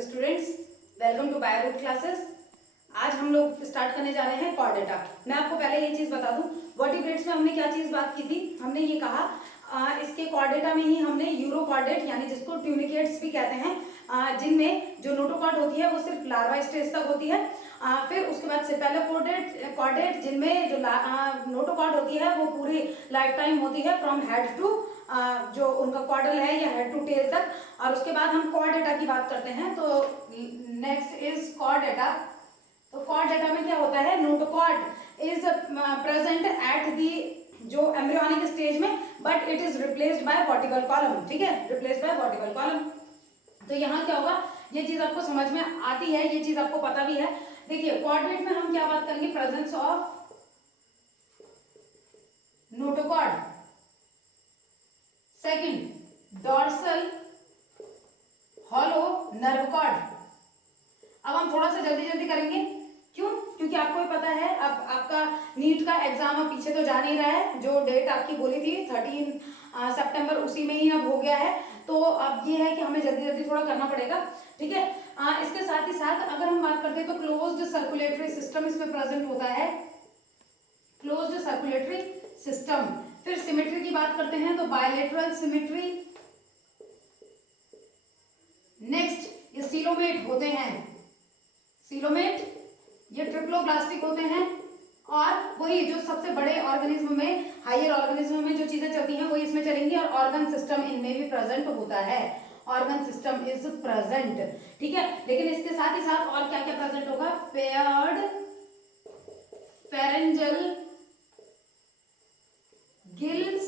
Hello students, welcome to bio root classes. आज हम लोग स्टार्ट करने जा रहे हैं कॉर्डेटा। मैं आपको पहले ये चीज बता दूं, वर्टिब्रेट्स में हमने क्या चीज बात की थी। हमने ये कहा इसके कॉर्डेटा में ही हमने यूरोकॉर्डेट यानी जिसको ट्यूनिकेट्स भी कहते हैं, जिनमें जो नोटोकॉर्ड होती है वो सिर्फ लार्वा स्टेज तक होती है। फिर उसके बाद सेफेलोकॉर्डेट जिनमें जो नोटोकॉर्ड होती है वो पूरी लाइफ टाइम होती है फ्रॉम हेड टू जो उनका कॉर्डल है या हेड टू टेल तक। और उसके बाद हम कॉर्डेटा की बात करते हैं। तो नेक्स्ट इज कॉर्डेटा। तो कॉर्डेटा में क्या होता है, notochord is present at the जो एम्ब्रियोनिक स्टेज में, but it is replaced by vertical column. ठीक है, रिप्लेस्ड बाय वर्टिकल कॉलम। तो यहाँ क्या होगा, ये चीज आपको समझ में आती है, ये चीज आपको पता भी है। देखिए कॉर्डेट में हम क्या बात करेंगे, presence of notochord. Second, dorsal hollow nerve cord. अब हम थोड़ा सा जल्दी जल्दी करेंगे, क्यों? क्योंकि आपको ही पता है अब आपका नीट का एग्जाम अब पीछे तो जा नहीं रहा है। जो डेट आपकी बोली थी 13 सितंबर उसी में ही अब हो गया है। तो अब ये है कि हमें जल्दी जल्दी थोड़ा करना पड़ेगा। ठीक है, इसके साथ ही साथ अगर हम बात करते हैं तो क्लोज्ड सर्कुलेटरी सिस्टम इसमें प्रेजेंट होता है, क्लोज्ड सर्कुलेटरी सिस्टम। फिर सिमेट्री की बात करते हैं तो बायलेटरल सिमेट्री। नेक्स्ट ये सीलोमेट होते हैं, सीलोमेट ये ट्रिप्लोब्लास्टिक होते हैं। और वही जो सबसे बड़े ऑर्गेनिज्म में, हायर ऑर्गेनिज्म में जो चीजें चलती हैं वही इसमें चलेंगी। और ऑर्गन सिस्टम इनमें भी प्रेजेंट होता है, ऑर्गन सिस्टम इज प्रेजेंट। ठीक है, लेकिन इसके साथ ही साथ और क्या क्या प्रेजेंट होगा, paired pharyngeal gill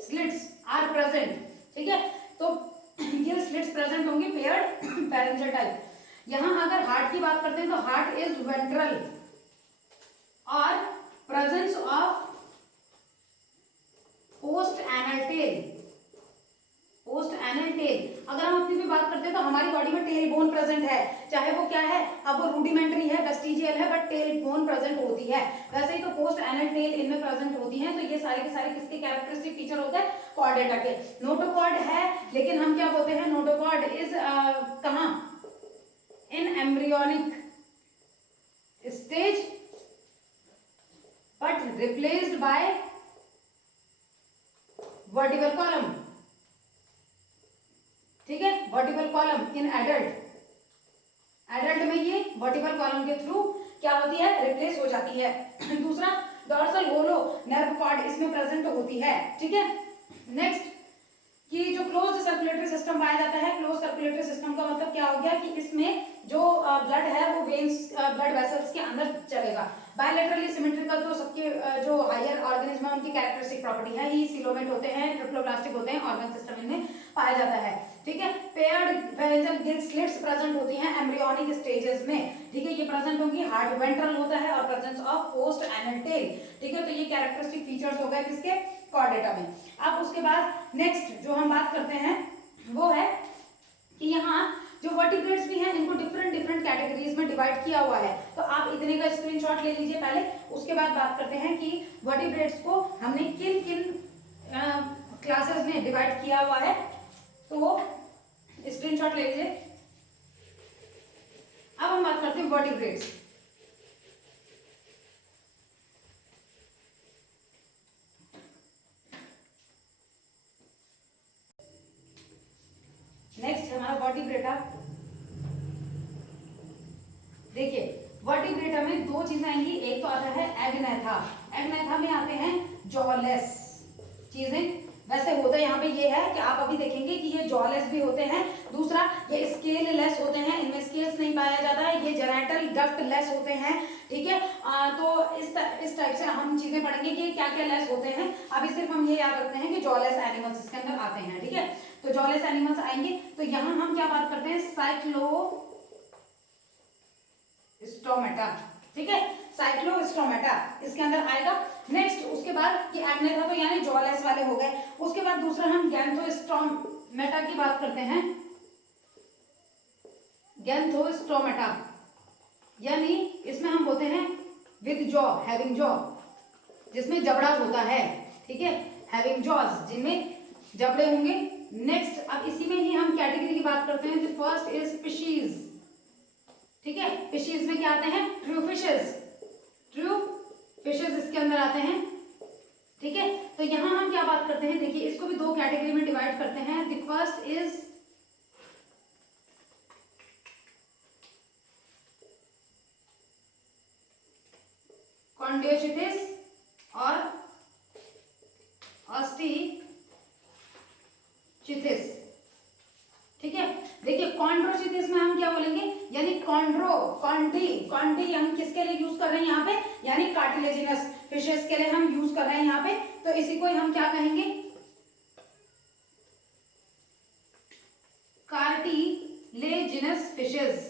slits are present. ठीक है, तो गिल स्लिट्स प्रेजेंट होंगे, पेयर्ड फेरेंजल टाइप। यहां अगर हार्ट की बात करते हैं तो हार्ट इज वेंट्रल और presence of post anal tail. Post anal tail अगर हम अपनी भी बात करते हैं तो हमारी बॉडी में टेल बोन प्रेजेंट है, चाहे वो क्या है, अब वो रूडिमेंट्री है, वेस्टिजियल है, बट टेल बोन प्रेजेंट होती है। वैसे ही तो पोस्ट एनल टेल इनमें प्रेजेंट होती है। तो ये सारे के सारे किसके कैरेक्टरिस्टिक फीचर होते हैं, कॉर्डेटा के। नोटोकॉर्ड है, लेकिन हम क्या बोलते हैं, नोटोकॉर्ड इज कहां, in embryonic stage but replaced by vertical column. ठीक है, vertical column in adult. Adult में ये वर्टिकल कॉलम के थ्रू क्या होती है, रिप्लेस हो जाती है। दूसरा, डॉर्सल होलो नर्व कॉर्ड इसमें प्रेजेंट होती है। ठीक है, नेक्स्ट कि जो क्लोज्ड सर्कुलेटरी सिस्टम पाया जाता है, क्लोज सर्कुलेटरी सिस्टम का मतलब क्या हो गया कि इसमें जो ब्लड है वो वेन्स, ब्लड वेसल्स के अंदर चलेगा। बायलैटरली सिमेट्रिकल तो सबके जो हायर ऑर्गेनिज्म है उनकी कैरेक्टरिस्टिक प्रॉपर्टी है ही, सीलोमेट होते हैं, ट्रिप्लोब्लास्टिक होते हैं, ऑर्गन सिस्टम इनमें पाया जाता है। ठीक है, paired pharyngeal gill slits present होती हैं एम्ब्रियोनिक स्टेजेस में। ठीक है, ये प्रेजेंट होंगी, हार्ट वेंट्रल होता है और presence of post anal tell. ठीक है, तो ये कैरेक्टरिस्टिक फीचर्स हो गए किसके, कॉर्डेटा में। अब उसके बाद नेक्स्ट जो हम बात करते हैं वो है कि यहाँ जो वर्टिब्रेट्स भी हैं इनको डिफरेंट डिफरेंट कैटेगरीज में डिवाइड किया हुआ है। तो आप इतने का स्क्रीनशॉट ले लीजिए पहले, उसके बाद बात करते हैं कि वर्टिब्रेट्स को हमने किन किन क्लासेस में डिवाइड किया हुआ है। तो स्क्रीनशॉट ले लीजिए। अब हम बात करते हैं वर्टिब्रेट्स। नेक्स्ट हमारा वर्टिब्रेटा। देखिए वर्टिब्रेटा में दो चीजें आएंगी, एक तो आता है एग्नेथा। एग्नेथा में आते हैं जॉलेस चीजें। वैसे होता है यहाँ पे ये है कि आप अभी देखेंगे कि ये जॉलेस भी होते हैं। दूसरा, ये स्केल लेस होते हैं, इनमें स्केल्स नहीं पाया जाता है। ये जेनेटल डक्ट लेस होते हैं। ठीक है, तो इस टाइप से हम चीजें पढ़ेंगे कि क्या क्या लेस होते हैं। अभी सिर्फ हम ये याद रखते हैं कि जॉलेस एनिमल्स इसके अंदर आते हैं। ठीक है, तो जॉलेस एनिमल्स आएंगे। तो यहां हम क्या बात करते हैं, साइक्लोस्टोमेटा। ठीक है, साइक्लोस्टोमेटा इसके अंदर आएगा। नेक्स्ट उसके बाद ये एग्नेथा तो यानी जॉलेस वाले हो गए। उसके बाद दूसरा हम गैंथोस्टोमेटा की बात करते हैं। गैंथोस्टोमेटा यानी इसमें हम बोलते हैं विद जॉ, हैविंग जॉ, जिसमें जबड़ा होता है। ठीक है, हैविंग जॉज, जिनमें जबड़े होंगे। नेक्स्ट अब इसी में ही हम कैटेगरी की बात करते हैं। फर्स्ट इज फिशीज, ठीक है। फिशीज में क्या आते हैं? ट्रू फिशेस, ट्रू फिशेस इसके अंदर आते हैं, ठीक है। तो यहां हम क्या बात करते हैं, देखिए इसको भी दो कैटेगरी में डिवाइड करते हैं। द फर्स्ट इज कॉन्ड्रोचिथिस और ऑस्टिचिथिस, ठीक है। देखिए कॉन्ड्रोचिथिस में हम क्या बोलेंगे, यानी कॉन्डी हम किसके लिए यूज कर रहे हैं यहाँ पे, यानी कार्टिलेजिनस फिशेस के लिए हम यूज कर रहे हैं यहाँ पे। तो इसी को हम क्या कहेंगे, कार्टिलेजिनस फिशेस।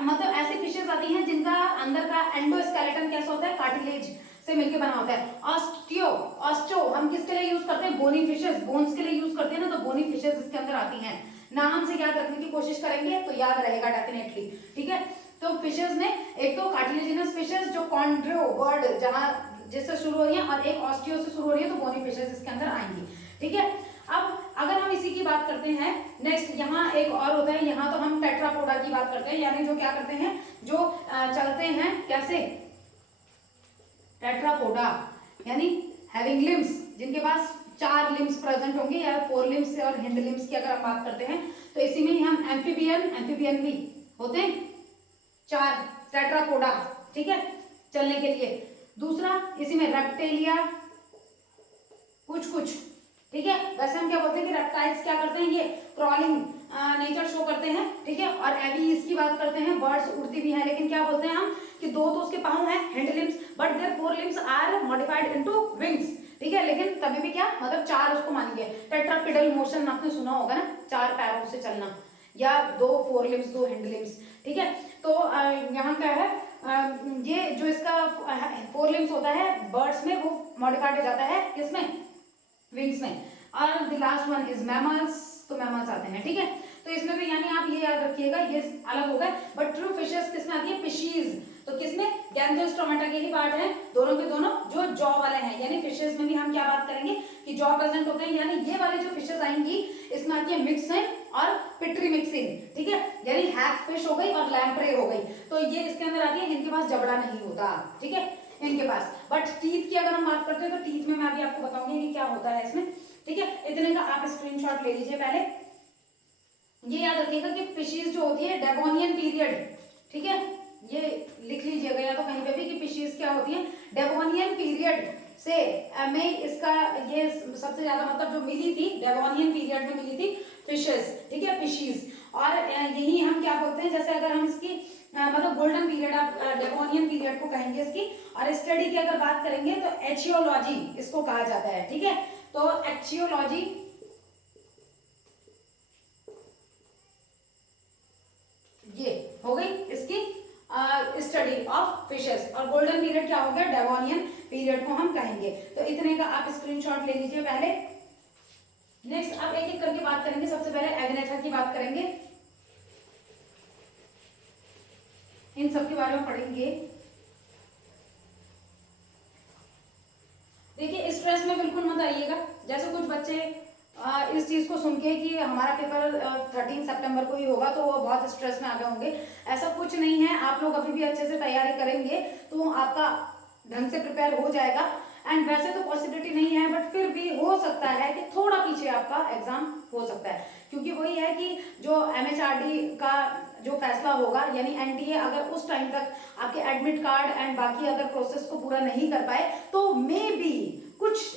मतलब ऐसी फिशेस आती हैं जिनका अंदर का एंडोस्केलेटन कैसा होता है, कार्टिलेज से मिलकर बना होता है। ऑस्टो हम किसके लिए यूज करते हैं, बोनी फिशेस, बोन्स के लिए यूज करते हैं ना, तो बोनी फिशेस इसके अंदर आती हैं। नाम से याद रखने की कोशिश करेंगे तो याद रहेगा डेफिनेटली, ठीक है। तो फिशेस में एक तो कार्टिलेजिनस फिशेस जो कॉन्ड्रो वर्ड जहां जिससे शुरू हो रही है, और एक ऑस्टियो से शुरू हो रही है, तो बोनी फिशेस इसके अंदर आएंगी, ठीक है। अब अगर हम इसी की बात करते हैं, नेक्स्ट यहाँ एक और होता है, यहाँ तो हम टेट्रापोडा की बात करते हैं, यानी जो क्या करते हैं, जो चलते हैं कैसे, टेट्रापोडा यानी हैविंग लिम्स, जिनके पास 4 लिम्स प्रेजेंट होंगे, या 4 लिम्स और हिंड लिम्स की अगर हम बात करते हैं, तो इसी में ही हम एम्फीबियन भी होते हैं 4 टेट्रापोडा, ठीक है, चलने के लिए। दूसरा इसी में रेप्टेलिया, कुछ, ठीक है। वैसे हम क्या बोलते हैं कि रेप्टाइल्स क्या करते हैं, ये क्रॉलिंग नेचर शो करते हैं, ठीक है। और एवीज की बात करते हैं, बर्ड्स उड़ती भी हैं, लेकिन क्या बोलते हैं हम कि 2 तो उसके पाँव हैं, hind limbs, but there 4 limbs are modified into wings, ठीक है। लेकिन तभी भी क्या मतलब 4 उसको मानेंगे। टेट्रापिडल मोशन आपने सुना होगा ना, 4 पैरों से चलना, या 2 4 लिम्स 2 हिंड लिम्स, ठीक है। तो यहाँ क्या है, ये जो इसका 4 लिम्स होता है बर्ड्स में, वो मॉडिफाइड हो जाता है किसमें, विंग्स में। और the last one is mammals, तो मैमल्स आते हैं, ठीक है। तो इसमें भी यानी आप ये याद रखिएगा, ये अलग हो गए, बट ट्रू फिशेस किसमें आती है, फिशीज, तो किसमें, गैंथोस्टोमेटा के ही पार्ट हैं, दोनों के दोनों जो जॉ वाले हैं, यानी फिशेस में भी हम क्या बात करेंगे कि जॉ प्रेजेंट होते हैं, यानी ये वाले जो फिशेस आएंगी इसमें आती है मिक्सिन और पिट्री मिक्सिन, ठीक है, यानी हैक फिश हो गई और लैम्प्रे हो गई, तो ये इसके अंदर आती है, इनके पास जबड़ा नहीं होता, ठीक है, इनके पास। बट टीथ की अगर हम बात करते हैं, तो टीथ में मैं अभी आपको बताऊंगी कि क्या होता है इसमें, ठीक है। इतने का आप स्क्रीनशॉट ले लीजिए। पहले ये याद रखिएगा कि फिशीज जो होती है डेवोनियन पीरियड, ठीक है, ये लिख लीजिएगा या तो कहीं पे भी कि फिशीज क्या होती है, डेवोनियन पीरियड से में इसका ये सबसे ज्यादा मतलब जो मिली थी, डेवोनियन पीरियड में मिली थी फिशेस, ठीक है, फिशीज। और यही हम क्या बोलते हैं, जैसे अगर हम इसकी मतलब गोल्डन पीरियड, आप डेवोनियन पीरियड को कहेंगे इसकी। और स्टडी की अगर बात करेंगे तो एचियोलॉजी इसको कहा जाता है, ठीक है। तो एचियोलॉजी ये हो गई इसकी स्टडी ऑफ फिशेस, और गोल्डन पीरियड क्या हो गया, डेवोनियन पीरियड को हम कहेंगे। तो इतने का आप स्क्रीनशॉट ले लीजिए पहले। नेक्स्ट अब एक एक करके बात करेंगे। सबसे पहले एग्नेथा की बात करेंगे, इन सब के बारे में पढ़ेंगे। देखिए स्ट्रेस में बिल्कुल मत आइएगा, जैसे कुछ बच्चे इस चीज को सुन के कि हमारा पेपर 13 सितंबर को ही होगा तो वो बहुत स्ट्रेस में आ गए होंगे। ऐसा कुछ नहीं है, आप लोग अभी भी अच्छे से तैयारी करेंगे तो आपका ढंग से प्रिपेयर हो जाएगा। एंड वैसे तो पॉसिबिलिटी नहीं है, बट फिर भी हो सकता है कि थोड़ा पीछे आपका एग्जाम हो सकता है, क्योंकि वही है कि जो MHRD का जो फैसला होगा, यानी NTA अगर उस टाइम तक आपके एडमिट कार्ड एंड बाकी अदर प्रोसेस को पूरा नहीं कर पाए तो मे बी कुछ,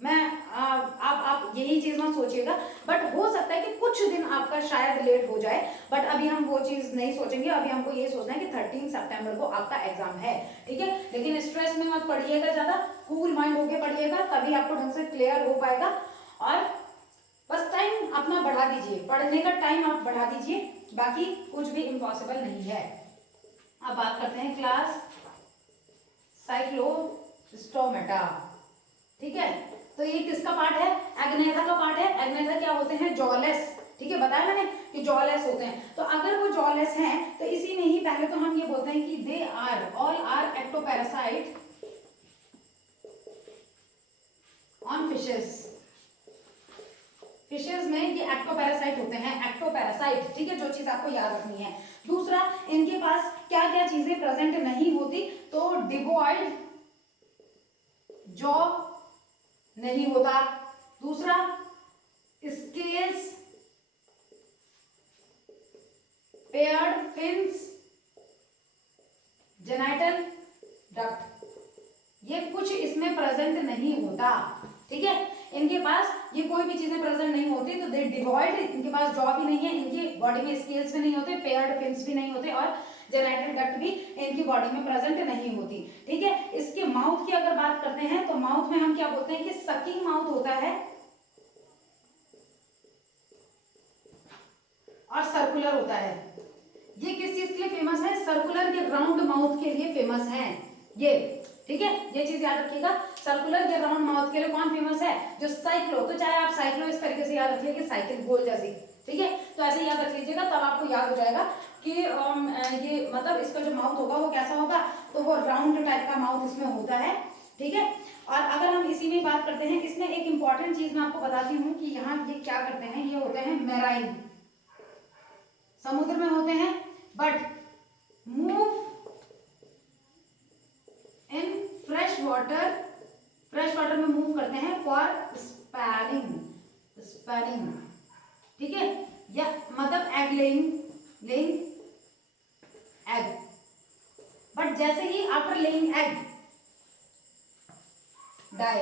मैं आप यही चीज मत सोचिएगा, बट हो सकता है कि कुछ दिन आपका शायद लेट हो जाए, बट अभी हम वो चीज नहीं सोचेंगे। अभी हमको ये सोचना है कि 13 सितंबर को आपका एग्जाम है, ठीक है। लेकिन स्ट्रेस में मत पढ़िएगा ज्यादा, कूल माइंड होके पढ़िएगा, तभी आपको ढंग से क्लियर हो पाएगा। और बस टाइम अपना बढ़ा दीजिए, पढ़ने का टाइम आप बढ़ा दीजिए, बाकी कुछ भी इम्पॉसिबल नहीं है। अब बात करते हैं क्लास साइक्लोस्टोमेटा, ठीक है। तो ये किसका पार्ट है, एग्नेथा का पार्ट है। एग्नेथा क्या होते हैं, जॉलेस, ठीक है, बताया मैंने कि जॉलेस होते हैं। तो अगर वो जॉलेस हैं तो इसी में ही पहले तो हम ये बोलते हैं कि they are all are ectoparasite on fishes, fishes में ये एक्टोपैरासाइट होते हैं, एक्टोपैरासाइट, ठीक है, जो चीज आपको याद रखनी है। दूसरा, इनके पास क्या क्या चीजें प्रेजेंट नहीं होती, तो डिवॉइड जॉ नहीं होता। दूसरा, scales, paired fins, genital duct, ये कुछ इसमें प्रेजेंट नहीं होता, ठीक है। इनके पास ये कोई भी चीजें प्रेजेंट नहीं होती, तो दे डिवॉइड, इनके पास जॉ भी नहीं है, इनकी बॉडी में स्केल्स भी नहीं होते, पेयर्ड फिन्स भी नहीं होते, और जेनाइटल डक्ट भी इनकी बॉडी में प्रेजेंट नहीं होती, ठीक है। इसके माउथ की अगर बात करते हैं तो माउथ में हम क्या बोलते हैं कि सकिंग माउथ होता है और सर्कुलर होता है। ये किस चीज के लिए फेमस है? सर्कुलर के राउंड माउथ के लिए फेमस है ये, ठीक है, ये चीज याद रखिएगा। सर्कुलर के राउंड माउथ के लिए कौन फेमस है? जो साइक्लो, तो चाहे आप साइक्लो इस तरीके से याद रखिए कि साइकिल गोल जैसी, ठीक है, तो ऐसे याद रख लीजिएगा, तब आपको याद हो जाएगा कि ये मतलब इसका जो माउथ होगा वो कैसा होगा, तो वो राउंड टाइप का माउथ इसमें होता है, ठीक है। और अगर हम इसी में बात करते हैं, इसमें एक इंपॉर्टेंट चीज मैं आपको बताती हूँ कि यहाँ ये क्या करते हैं, ये होते हैं मैराइन, समुद्र में होते हैं, but move in fresh water में मूव करते हैं फॉर स्पैनिंग, ठीक है, या मतलब एग लेइंग एग, बट जैसे ही आफ्टर लेइंग एग डाई,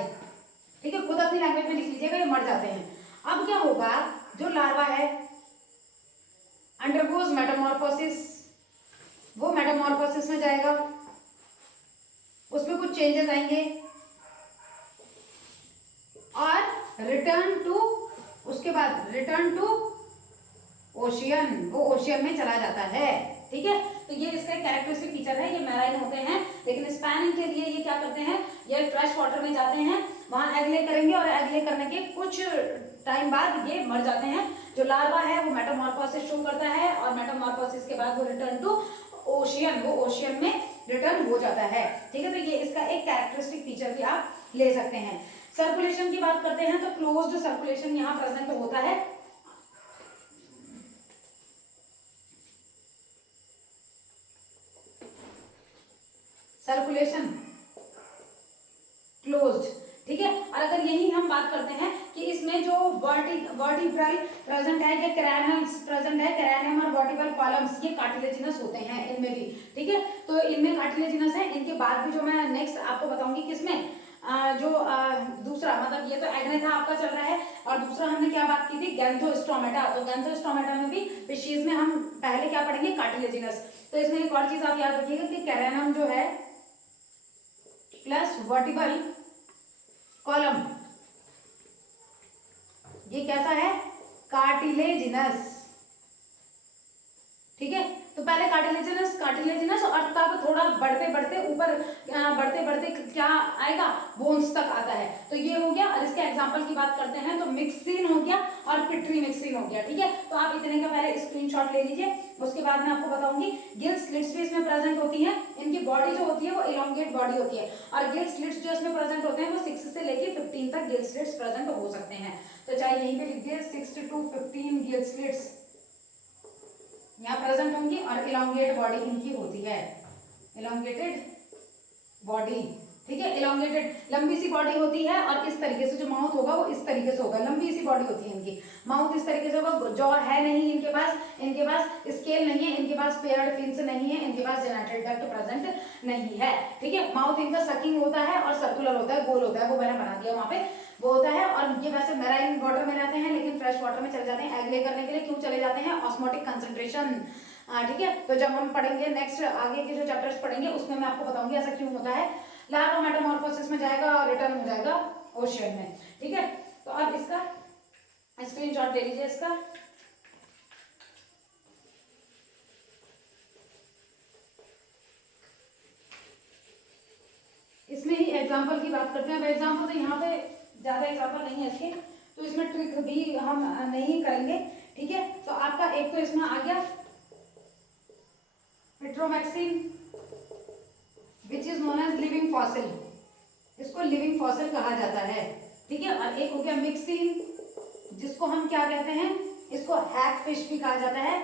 ठीक है, खुद अपनी लैंग्वेज में लिख लीजिएगा, ये मर जाते हैं। अब क्या होगा, जो लार्वा है अंडरगोज मेटामॉर्फोसिस, वो मेटामॉर्फोसिस में जाएगा, उसमें कुछ चेंजेस आएंगे और उसके बाद रिटर्न टू ओशियन, वो ओशियन में चला जाता है, ठीक है। तो ये इसका एक कैरेक्टरिस्टिक फीचर है, ये मैराइन होते हैं, लेकिन स्पैनिंग के लिए ये क्या करते हैं, ये फ्रेश वाटर में जाते हैं, वहां एग ले करेंगे और एग ले करने के कुछ टाइम बाद ये मर जाते हैं। जो लार्वा है वो मेटामॉर्फोसिस शो करता है और मेटामॉर्फोसिस के बाद वो रिटर्न टू ओशियन, वो ओशियन में रिटर्न हो जाता है, ठीक है। तो ये इसका एक कैरेक्टरिस्टिक फीचर भी आप ले सकते हैं। सर्कुलेशन की बात करते हैं तो क्लोज्ड सर्कुलेशन यहाँ प्रेजेंट होता है, सर्कुलेशन क्लोज्ड, ठीक है। और अगर यही हम बात करते हैं कि इसमें जो वर्टिब्रल प्रेजेंट है, ये क्रैनम्स प्रेजेंट है, क्रैनियम और वर्टिब्रल कॉलम्स ये कार्टिलेजिनस होते हैं इनमें भी, ठीक है। तो इनमें कार्टिलेजिनस है, इनके बाद भी जो मैं नेक्स्ट आपको बताऊंगी किसमें, दूसरा मतलब ये तो एग्ने था आपका चल रहा है, और दूसरा हमने क्या बात की थी, गैंथोस्टोमेटा, तो गैंथोस्टोमेटा में भी फिशीज में हम पहले क्या पढ़ेंगे, कार्टिलेजिनस। तो इसमें एक और चीज आप याद रखिएगा कि कैरेनम जो है प्लस वर्टिब्रल कॉलम, ये कैसा है, कार्टिलेजिनस, ठीक है। तो पहले कार्टिलेजिनस और तब थोड़ा बढ़ते बढ़ते ऊपर बढ़ते बढ़ते क्या आएगा, बोन्स तक आता है, तो ये हो गया। और इसके एग्जांपल की बात करते हैं तो मिक्सिन हो गया और पिट्री मिक्सिन हो गया, ठीक है। तो आप इतने का पहले स्क्रीनशॉट ले लीजिए, उसके बाद मैं आपको बताऊंगी गिल स्लिट्स भी इसमें प्रेजेंट होती हैं, इनकी बॉडी जो होती है वो इलोंगेट बॉडी होती है, और गिल स्लिट्स जो इसमें प्रेजेंट होते हैं वो 6 से लेके 15 तक गिल स्लिट्स प्रेजेंट हो सकते हैं। तो चाहे यहीं पे लिख दिए 6 to 15 गिल स्लिट्स यहाँ प्रेजेंट होंगी, और इलोंगेट बॉडी इनकी होती है, इलोंगेटेड बॉडी, ठीक है, इलोंगेटेड लंबी सी बॉडी होती है, और इस तरीके से जो माउथ होगा वो इस तरीके से होगा, लंबी सी बॉडी होती है इनकी, माउथ इस तरीके से होगा, जॉ है नहीं इनके पास स्केल नहीं है इनके पास, पेयर्ड फिन्स नहीं है इनके पास, जेनाइटल डक्ट प्रेजेंट नहीं है, ठीक है। माउथ इनका सकिंग होता है और सर्कुलर होता है, गोल होता है, वो मैंने बना दिया वहां पे, वो होता है। और ये वैसे मैराइन वाटर में रहते हैं, लेकिन फ्रेश वाटर में चले जाते हैं एग ले करने के लिए, क्यों चले जाते हैं, ऑस्मोटिक कंसंट्रेशन, ठीक है। तो जब हम पढ़ेंगे नेक्स्ट आगे के जो चैप्टर्स पढ़ेंगे उसमें मैं आपको बताऊंगी ऐसा क्यों होता है। लार्वा मेटामॉर्फोसिस में जाएगा और रिटर्न हो जाएगा ओशियन में, ठीक है। तो अब इसका स्क्रीनशॉट ले लीजिए इसका, इसमें ही एग्जाम्पल की बात करते हैं। अब एग्जाम्पल तो यहाँ पे ज्यादा एग्जाम्पल नहीं है इसके, तो इसमें ट्रिक भी हम नहीं करेंगे, ठीक है। तो आपका एक तो इसमें आ गया Petromyzon which is known as living fossil, इसको लिविंग फॉसिल कहा जाता है, ठीक है। और एक हो गया मिक्सिन जिसको हम क्या कहते हैं, इसको हैग फिश भी कहा जाता है,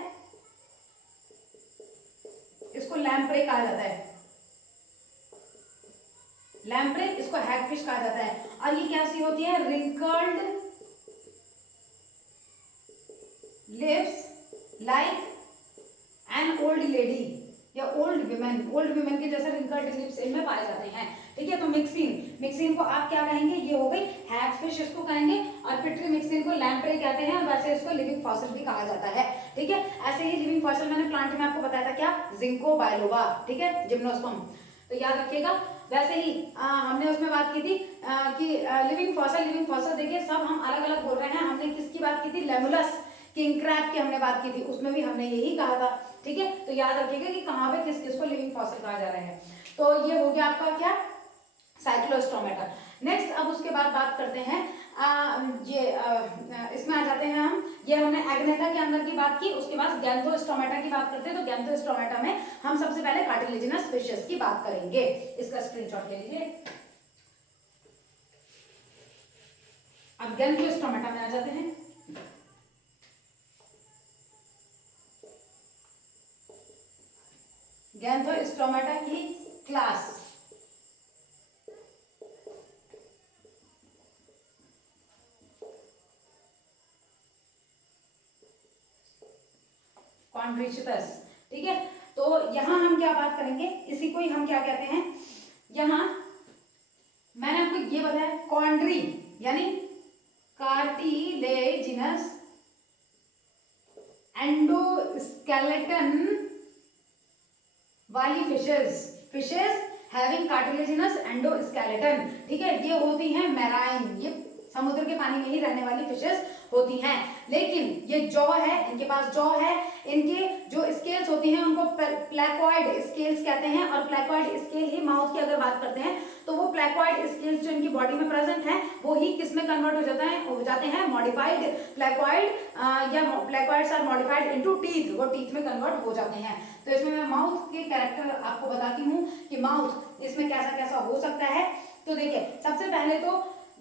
इसको लैम्प्रे कहा जाता है, लैम्प्रे, इसको हैग फिश कहा जाता है। और ये कैसी होती है, wrinkled lips like an old lady या ओल्ड विमेन के जैसे रिंकल्ड लिप्स इनमें पाए जाते हैं। ठीक है, तो मिक्सिन को आप क्या कहेंगे, ये हो गई हैग फिश इसको कहेंगे, और पिट्री मिक्सिन को लैम्प्रे कहते हैं, और वैसे इसको लिविंग फॉसिल भी कहा जाता है। ठीक है, ऐसे ही लिविंग फॉसिल मैंने प्लांट में आपको बताया था क्या, जिंको बायलोबा, ठीक है, जिम्नोस्पर्म, तो याद रखिएगा। वैसे ही हमने उसमें बात की थी कि लिविंग फॉसिल देखिए सब हम अलग अलग बोल रहे हैं। हमने किसकी बात की थी, लेमुलस किंग क्रैब की हमने बात की थी, उसमें भी हमने यही कहा था। ठीक है, तो याद रखिएगा कि कहाँ पे किस किस को लिविंग फॉसिल कहा जा रहा है। तो ये हो गया आपका क्या, साइक्लोस्टोमेटा। नेक्स्ट अब उसके बाद बात करते हैं इसमें आ जाते हैं हम, ये हमने एग्नेथा के अंदर की बात की, उसके बाद गैंथोस्टोमेटा की बात करते हैं। तो गैंथोस्टोमेटा में हम सबसे पहले कार्टिलेजिनस फिशेस की बात करेंगे, इसका स्क्रीनशॉट ले लीजिए। अब गैंथोस्टोमेटा में आ जाते हैं। गैंथोस्टोमेटा की क्लास, कॉन्ड्रिचतस। ठीक है, तो यहां हम क्या बात करेंगे, इसी को ही हम क्या कहते हैं, यहां मैंने आपको ये बताया कॉन्ड्री यानी कार्टिलेजिनस एंडोस्केलेटन वाली फिशेस हैविंग कार्टिलेजिनस एंडोस्केलेटन। ठीक है, ये होती हैं मैराइन, ये समुद्र के पानी में ही रहने वाली फिशेस होती हैं। लेकिन ये जॉ है, इनके पास जॉ है, इनके जो स्केल्स होती हैं उनको प्लेकॉइड स्केल्स कहते हैं, और प्लेकॉइड स्केल ही माउथ की अगर बात करते हैं तो वो प्लेकॉइड स्केल्स जो इनकी बॉडी में प्रेजेंट है वो ही किस में कन्वर्ट हो जाते हैं मॉडिफाइड प्लेकॉइड, या प्लेकॉइड्स आर मॉडिफाइड इनटू टीथ, वो टीथ में कन्वर्ट हो जाते हैं। तो इसमें मैं माउथ के कैरेक्टर आपको बताती हूँ कि माउथ इसमें कैसा कैसा हो सकता है। तो देखिए सबसे पहले तो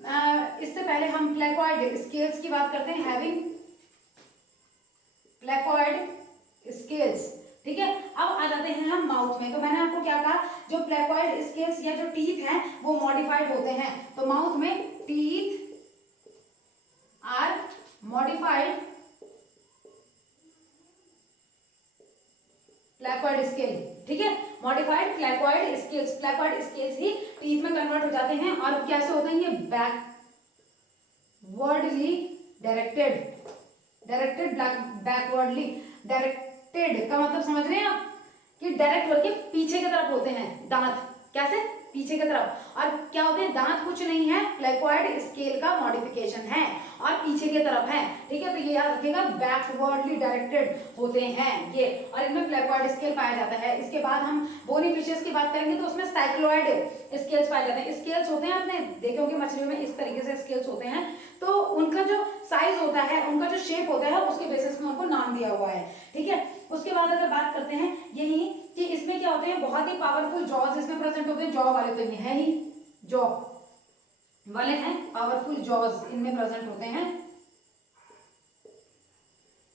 इससे पहले हम प्लेकॉइड स्केल्स की बात करते हैं, हैविंग प्लेकॉइड स्केल्स। ठीक है, अब आ जाते हैं हम माउथ में। तो मैंने आपको क्या कहा, जो प्लेकॉइड स्केल्स या जो टीथ हैं वो मॉडिफाइड होते हैं। तो माउथ में teeth are modified placoid scale. ठीक है, मॉडिफाइड प्लेकॉइड स्केल्स ही टीथ में कन्वर्ट हो जाते हैं, और कैसे होते हैं ये बैकवर्डली बैकवर्डली डायरेक्टेड का मतलब समझ रहे हैं आप, कि डायरेक्ट होकर पीछे की तरफ होते हैं दांत, कैसे पीछे की तरफ, और क्या होते हैं दांत कुछ नहीं है, प्लेकॉइड स्केल का मॉडिफिकेशन है और पीछे की तरफ है। ठीक है, तो ये याद रखिएगा बैकवर्डली डायरेक्टेड होते हैं ये, और इनमें प्लेकॉइड स्केल पाया जाता है। इसके बाद हम बोनी फिशेस की बात करेंगे तो उसमें साइक्लोइड स्केल्स पाए जाते हैं। स्केल्स होते हैं, आपने देखे होंगे मछलियों में इस तरीके से स्केल्स होते हैं, तो उनका जो साइज होता है, उनका जो शेप होता है, उसके बेसिस में उनको नाम दिया हुआ है। ठीक है, उसके बाद अगर बात करते हैं यही कि इसमें क्या होते हैं, बहुत ही पावरफुल जॉज इसमें प्रेजेंट होते हैं। जॉ वाले तो ये है ही, जॉ वाले हैं, पावरफुल जॉज इनमें प्रेजेंट होते हैं,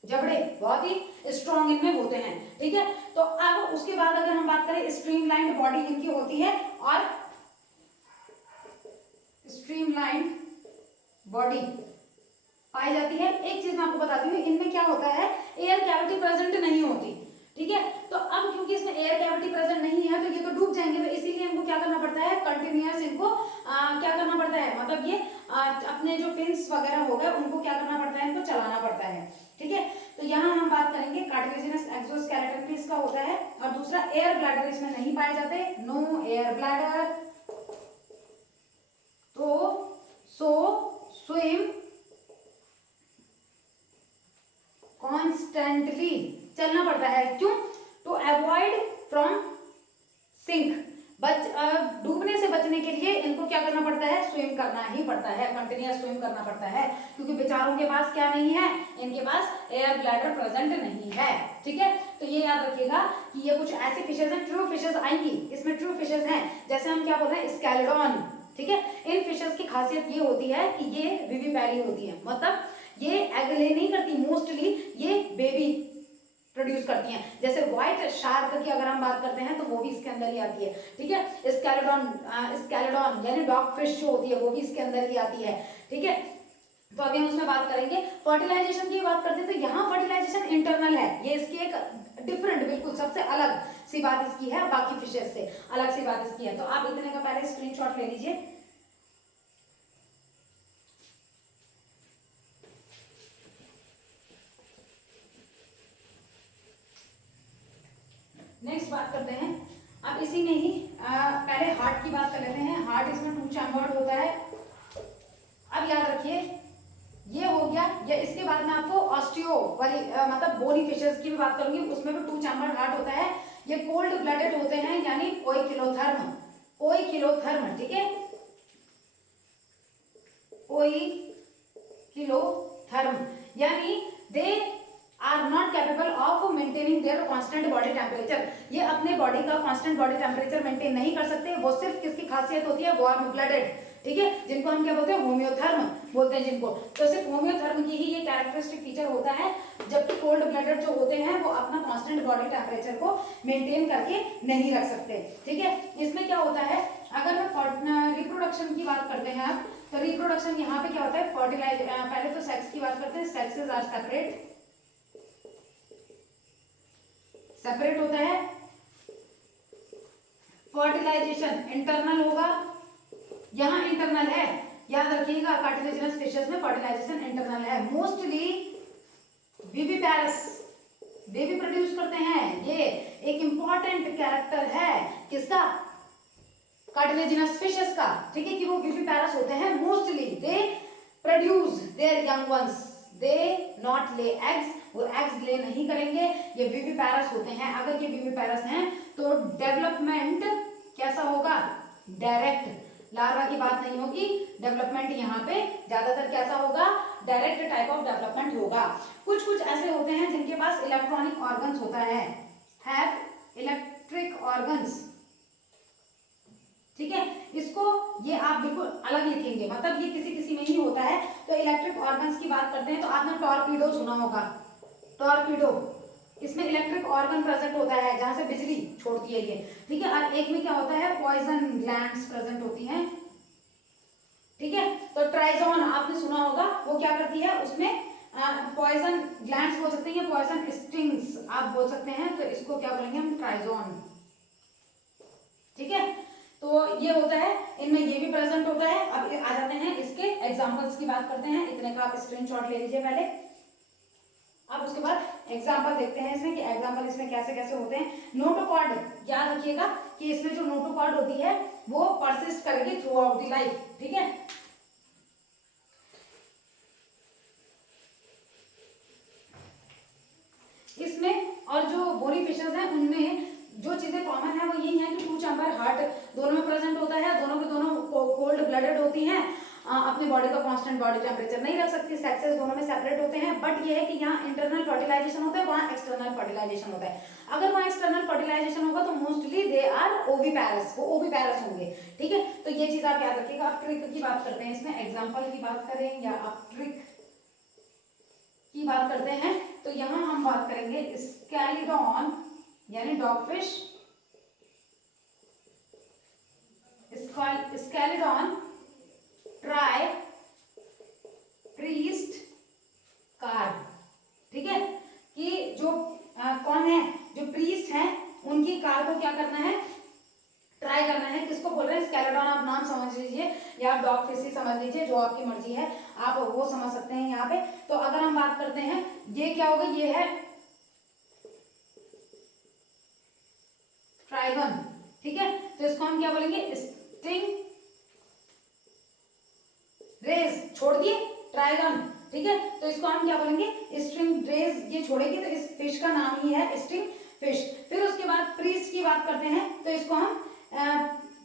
जबड़े बहुत ही स्ट्रॉन्ग इनमें होते हैं। ठीक है, तो अब उसके बाद अगर हम बात करें स्ट्रीमलाइंड बॉडी इनकी होती है, और स्ट्रीमलाइंड बॉडी पाई जाती है। एक चीज मैं आपको बताती हूँ, इनमें क्या होता है, एयर कैविटी प्रेजेंट नहीं होती। ठीक है, तो अब क्योंकि इसमें एयर कैविटी प्रेजेंट नहीं है तो ये तो डूब जाएंगे, तो इसीलिए इनको क्या करना पड़ता है, कंटिन्यूअस इनको क्या करना पड़ता है, मतलब ये अपने जो फिन्स वगैरह हो गए उनको क्या करना पड़ता है, इनको चलाना पड़ता है। ठीक है, तो यहाँ हम बात करेंगे कार्टिलेजिनस एक्सोस्केलेटन भी इसका होता है, और दूसरा एयर ब्लैडर इसमें नहीं पाए जाते, नो एयर ब्लैडर। तो स्विम कॉन्स्टेंटली, चलना पड़ता है, क्यों, टू अवॉइड फ्रॉम सिंक, डूबने से बचने के लिए इनको क्या करना पड़ता है, स्विम करना ही पड़ता है, कंटिन्यूअस स्विम करना पड़ता है, क्योंकि बेचारों के पास क्या नहीं है, इनके पास एयर ब्लैडर प्रेजेंट नहीं है। ठीक है, तो ये याद रखिएगा कि ये कुछ ऐसी फिशेस हैं, ट्रू फिशेस आएंगी, इसमें ट्रू फिशेस हैं, जैसे हम क्या बोल रहे हैं, स्केलेडॉन। ठीक है, इन फिशेस की खासियत ये होती है कि ये विविपैरी होती है, मतलब ये एग ले नहीं करती, मोस्टली ये बेबी प्रोड्यूस करती हैं। जैसे व्हाइट शार्क की अगर हम बात करते हैं तो वो भी इसके अंदर ही आती है, ठीक है। स्केलेडॉन यानी डॉग फिश जो होती है वो भी इसके अंदर ही आती है, ठीक है। तो अभी हम उसमें बात करेंगे। फर्टिलाइजेशन की बात करते हैं तो यहाँ फर्टिलाइजेशन इंटरनल है, ये इसकी एक डिफरेंट, बिल्कुल सबसे अलग सी बात इसकी है, बाकी फिशेस से अलग सी बात इसकी है। तो आप इतने का पहले स्क्रीनशॉट ले लीजिए। नेक्स्ट बात करते हैं, अब इसी में ही पहले हार्ट की बात कर लेते हैं। हार्ट इसमें 2 चैम्बर्ड होता है। अब याद रखिए ये हो गया, या इसके बाद में आपको ऑस्टियो वाली मतलब बोनी फिशेस की भी बात करूंगी, उसमें भी 2 चैम्बर्ड हार्ट होता है। ये कोल्ड ब्लडेड होते हैं यानी ओइकिलोथर्म, ओइकिलोथर्म, ठीक है, ओइकिलोथर्म यानी they are not capable of maintaining their constant body temperature. ये अपने बॉडी का कांस्टेंट बॉडी टेम्परेचर मेंटेन नहीं कर सकते। वो सिर्फ किसकी खासियत होती है, वार्म ब्लडेड, ठीक है, जिनको हम क्या बोलते हैं, होम्योथर्म बोलते हैं जिनको। तो सिर्फ होम्योथर्म की ही ये कैरेक्टरिस्टिक फीचर होता है, जबकि कोल्ड ब्लडेड जो होते हैं वो अपना कांस्टेंट बॉडी टेम्परेचर को मेंटेन करके नहीं रख सकते, ठीक है। इसमें क्या होता है, अगर मैं रिप्रोडक्शन की बात करते हैं आप, तो रिप्रोडक्शन यहाँ पे क्या होता है, फर्टिलाइज, पहले तो सेक्स की बात करते हैं। सेक्सेस आर सेपरेट होता है। फर्टिलाइजेशन इंटरनल होगा, यहां इंटरनल है, याद रखिएगा। कार्टिलेजिनस फिशेस में फर्टिलाइजेशन इंटरनल है। मोस्टली विविपैरस बेबी प्रोड्यूस करते हैं, ये एक इंपॉर्टेंट कैरेक्टर है किसका, कार्टिलेजिनस फिशेस का, ठीक है, कि वो विविपैरस होते हैं। Mostly they produce their young ones, they not lay eggs, वो एग्स ले नहीं करेंगे, ये विविपैरस होते हैं। अगर ये विविपैरस हैं तो डेवलपमेंट कैसा होगा, डायरेक्ट, लार्वा की बात नहीं होगी। डेवलपमेंट यहाँ पे ज्यादातर कैसा होगा, डायरेक्ट टाइप ऑफ डेवलपमेंट होगा। कुछ कुछ ऐसे होते हैं जिनके पास इलेक्ट्रॉनिक ऑर्गन्स होता है, हैव इलेक्ट्रिक ऑर्गन्स, ठीक है। इसको ये आप बिल्कुल अलग लिखेंगे, मतलब ये किसी किसी में ही होता है। तो इलेक्ट्रिक ऑर्गन्स की बात करते हैं तो आपने टॉर्पीडो सुना होगा, टॉर्पीडो, इसमें इलेक्ट्रिक ऑर्गन प्रेजेंट होता है जहां से बिजली छोड़ती है ये, ठीक है। और एक में क्या होता है, पॉइजन ग्लैंड्स प्रेजेंट होती हैं, ठीक है। तो ट्राइजोन आपने सुना होगा, वो क्या करती है, उसमें पॉइजन ग्लैंड्स बोल सकते हैं, पॉइजन स्टिंग्स आप बोल सकते हैं, तो इसको क्या बोलेंगे हम, ट्राइजोन, ठीक है। तो ये होता है, इनमें ये भी प्रेजेंट होता है। अब आ जाते हैं इसके एग्जांपल्स की बात करते हैं। इतने का आप स्क्रीनशॉट ले लीजिए पहले। अब उसके बाद एग्जाम्पल देखते हैं इसमें कि एग्जाम्पल इसमें कैसे कैसे होते हैं। नोटोकॉर्ड, याद रखिएगा कि इसमें जो नोटोकॉर्ड होती है वो परसिस्ट करेगी थ्रू आउट द लाइफ, ठीक है। इसमें और जो बोनी फिशेस हैं उनमें जो चीजें कॉमन है वो यही है कि 2 चैम्बर हार्ट दोनों में प्रेजेंट होता है, दोनों के दोनों कोल्ड ब्लडेड होती हैं, अपने बॉडी का कांस्टेंट बॉडी टेम्परेचर नहीं रख सकती। सेक्सेस दोनों में सेपरेट होते हैं, बट ये है कि यहाँ इंटरनल फर्टिलाइजेशन होता है, वहाँ एक्सटर्नल फर्टिलाइजेशन होता है। अगर वहाँ एक्सटर्नल फर्टिलाइजेशन होगा तो मोस्टली दे आर ओविपैरस, वो ओविपैरस होंगे, ठीक है। तो ये चीज आप याद रखिएगा। आप ट्रिक की बात करते हैं, इसमें एग्जाम्पल की बात करें या आप ट्रिक की बात करते हैं तो यहाँ हम बात करेंगे स्कैलिडॉन यानी डॉगफिश, स्कैलिडॉन, ट्राई, प्रीस्ट, कार्प, ठीक है। कि जो कौन है, जो प्रीस्ट हैं उनकी कार को क्या करना है, ट्राई करना है। किसको बोल रहे हैं, स्केलेटॉन, आप नाम समझ लीजिए या आप डॉग फिश ही समझ लीजिए, जो आपकी मर्जी है आप वो समझ सकते हैं यहाँ पे। तो अगर हम बात करते हैं ये क्या होगा, ये है ट्राइगन, ठीक है। तो इसको हम क्या बोलेंगे, स्टिंग रेज, छोड़ दिए ट्राइगन, ठीक है। तो इसको हम क्या बोलेंगे, स्ट्रिंग रेज, ये छोड़ेगी तो इस फिश का नाम ही है स्ट्रिंग फिश। फिर उसके बाद प्रीस्ट की बात करते हैं तो इसको हम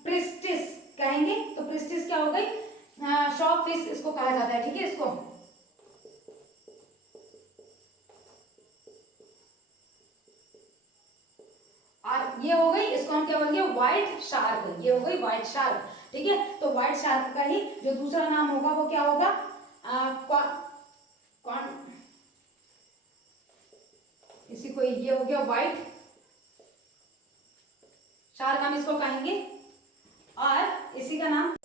प्रिस्टिस कहेंगे। तो प्रिस्टिस क्या हो गई, शॉर्क फिश इसको कहा जाता है, ठीक है। इसको और ये हो गई, इसको हम क्या बोलेंगे, व्हाइट शार्क, ये हो गई व्हाइट शार्क, ठीक है। तो व्हाइट शार्क का ही जो दूसरा नाम होगा वो क्या होगा, इसी को ये हो गया व्हाइट शार्क हम इसको कहेंगे, और इसी का नाम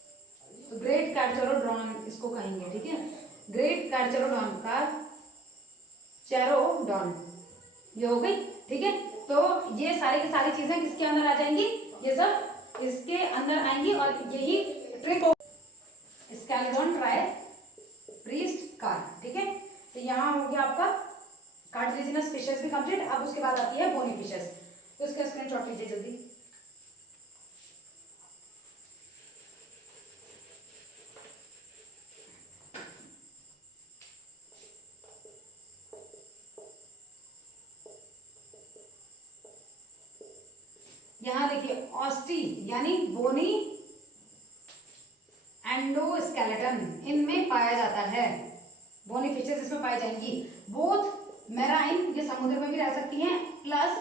ग्रेट कैटचेरोडॉन इसको कहेंगे, ठीक है, ग्रेट कैटचेरोडॉन का चेरोडॉन, ये हो गई, ठीक है। तो ये सारी की सारी चीजें किसके अंदर आ जाएंगी, ये सब इसके अंदर आएंगी, और यही ट्रिक स्केलेटन ट्राइप्रिस्ट कार, ठीक है। तो यहाँ हो गया आपका कार्टिलेजिनस फिशेस भी कंप्लीट। अब उसके बाद आती है बोनी फिशेस, तो इसका स्क्रीनशॉट लीजिए जल्दी। यहां देखिए ऑस्टी यानी बोनी एंडोस्केलेटन इनमें पाया जाता है, बोनी फिशेस इसमें पाई जाएंगी। बोथ मैराइन, ये समुद्र में भी रह सकती हैं, प्लस